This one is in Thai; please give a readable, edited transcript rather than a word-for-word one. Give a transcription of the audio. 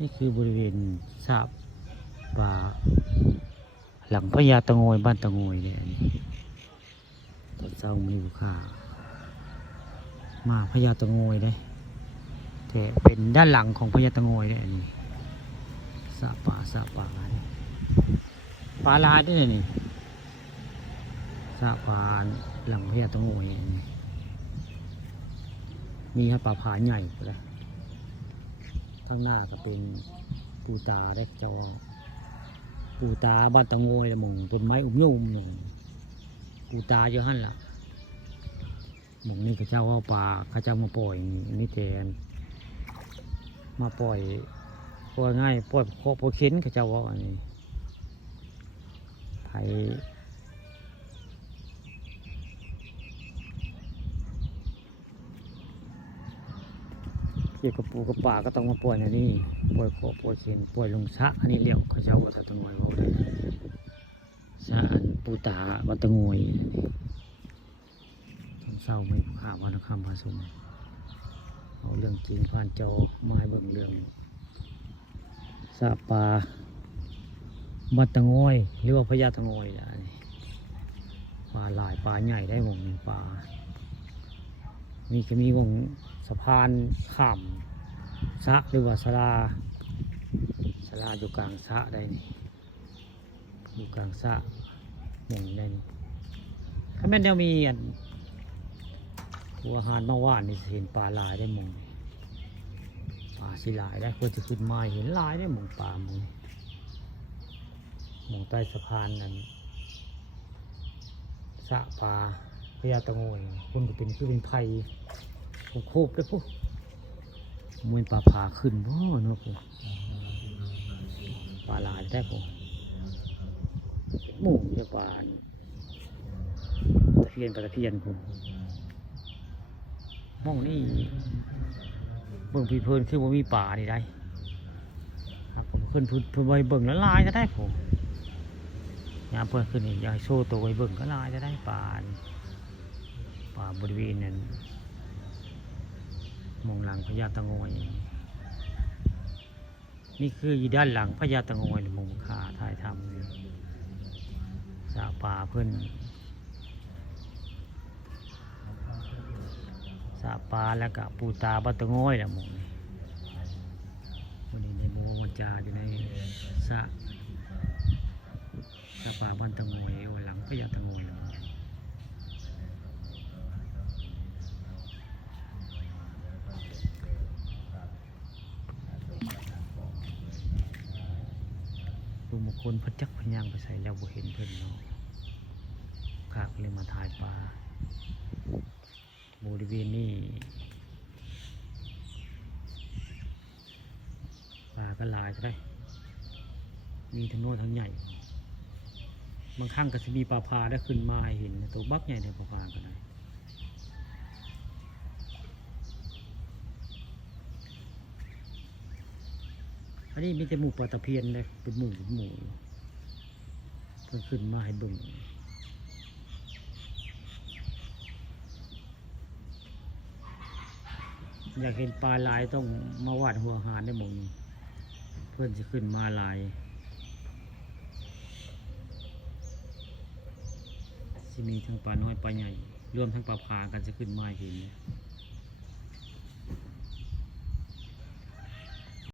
นี่คือบริเวณสระปลาหลังพญาตะโงยบ้านตะโงยเนี่ยตอนเช้ามีลูกค้ามาพญาตะโงยได้แต่เป็นด้านหลังของพญาตะโงยเนี่ยนี่สระปลาปลาลายด้วยนี่สระปลาหลังพญาตะโงยนี่ครับปลาผาใหญ่เลยข้างหน้าก็เป็นปูตาได้เจ้าปูตาบ้านตะโงยละมงต้นไม้ยุ่มหนึ่งปูตาเยอะหั่นล่ะหมงนี่ข้าเจ้าเอาปลาข้าเจ้ามาปล่อยนี่แทนมาปล่อยง่ายปล่อยโคปล่อยเข็นข้าเจ้าว่าอันนี้ไผ่เกี่ยวกับปูกับป่าก็ต้องมาปล่อยในนี่ปล่อยโคปล่อยเข็นปล่อยลงสระอันนี้เรียกข้าเจ้าว่าตะโงยว่าได้สระปูตาบ้านตะโงยเศร้าไม่ข่าววันคำพาสุมเอาเรื่องจริงผ่านจอมาให้เบิ่งเรื่องสระปลาบัดตะโงยหรือว่าพญาตะโงยปลาหลายปลาใหญ่ได้หมองปลามีก็มีวงสะพานข้ามสระหรือว่าศาลาอยู่กลางสระได้นี่อยู่กลางสระหมองได้นี่ถ้าแม่นเดียวมีอาหารมาว่านนี่เห็นปลาลายได้มองปลาสิลายได้ควรจะขึ้นมาเห็นลายได้มองปลามองใต้สะพานนั้นสระปลาพญาตะโงยคนก็เป็นคือเป็นไผ่โคบได้พวกมวยปลาผาขึ้นบ่เนาะพวกปลาลายได้พวกหมู่จะปลาตะเพียนพวกมองนี่เบิ่งพีเพลินคือว่ามีป่านี่ได้ครับผมขึ้นพื้นไว้เบิ่งแล้วลายจะได้ผมยามเพิ่นขึ้นนี่อยากโชว์ตัวไว้เบิ่งก็ลายจะได้ป่าบริเวณนั้นมองหลังพญาตะโงยนี่คืออยู่ด้านหลังพญาตะโงยมองขาถ่ายทำสระป่าเพิ่นสระปลาแล้วก็ปูตาบัตตะโงยแหละหมงวันนี้ในโมวันจาอยู่ในสระปลาบัตตะโงยหลังพญาตะโงยลุงมงคลพระจักพญางไปใส่แล้วบ่เห็นเพิ่นเนาะข้าก็เลยมาถ่ายปลาบริเวณนี้ปลาก็ลายใช่ไหมมีทั้งโน้นทั้งใหญ่บางครั้งก็จะมีปลาพาได้ขึ้นมาเห็นตัวบักใหญ่ในปลาพาก็ได้อันนี้มีแต่หมูปลาตะเพียนเลยเป็นหมูเพิ่งขึ้นมาให้บึงอยากเห็นปลาลายต้องมาวาดหัวหารได้หมดเพื่อนจะขึ้นมาลายจะมีทั้งปลาน้อยปลาใหญ่รวมทั้งปลาพากันจะขึ้นมาเห็น